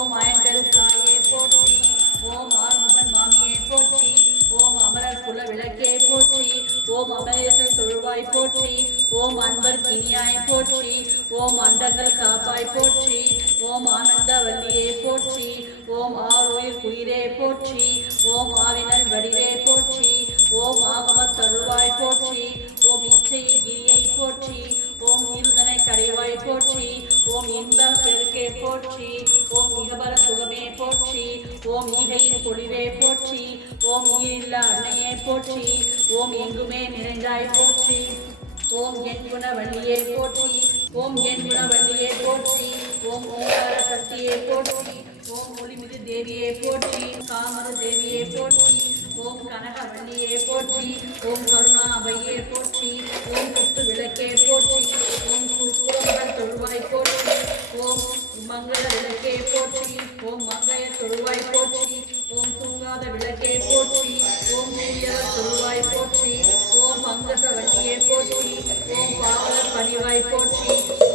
ஓம் அயன்கள் தாயே போற்றி. ஓம் ஆறுமுகன் மாமியே போற்றி. ஓம் அமரர் குல விளக்கே போற்றி. ஓம் அமரேசன் தொழுவாய் போற்றி. ஓம் அன்பர் கினியாய் போற்றி. ஓம் அண்டங்கள் காப்பாய் போற்றி. ஓம் ஆனந்த வல்லியே போற்றி. ஓம் ஆறுயிர் குயிரே போற்றி. ஓம் ஆவினல் வடிவே போற்றி. இன்ப பெருக்கே போற்றி ஓம் இகபர சுகமே போற்றி ஓம் ஈகையின் பொழிவே போற்றி ஓம் உயிரில்ல அன்னையே போற்றி ஓம் எங்குமே நிறைந்தாய் போற்றி ஓம் என் குணவள்ளியே போற்றி ஓம் என் குணவள்ளியே போற்றி ஓம் ஓங்கார சக்தியே போற்றி ஓம் ஒளிமிகு தேவியே போற்றி காமரு தேவியே போற்றி ஓம் கனகவள்ளியே போற்றி ஓம் கருணாபையே போற்றி மங்கள விளக்கே போற்றி. ஓம் மங்கைய தொழுவாய் போற்றி. ஓம் தூங்காத விளக்கே போற்றி. ஓம் தூயவர் தொழுவாய் போற்றி. ஓம் மங்கச வட்டியை போற்றி. ஓம் பாவலர் பணிவாய் போற்றி.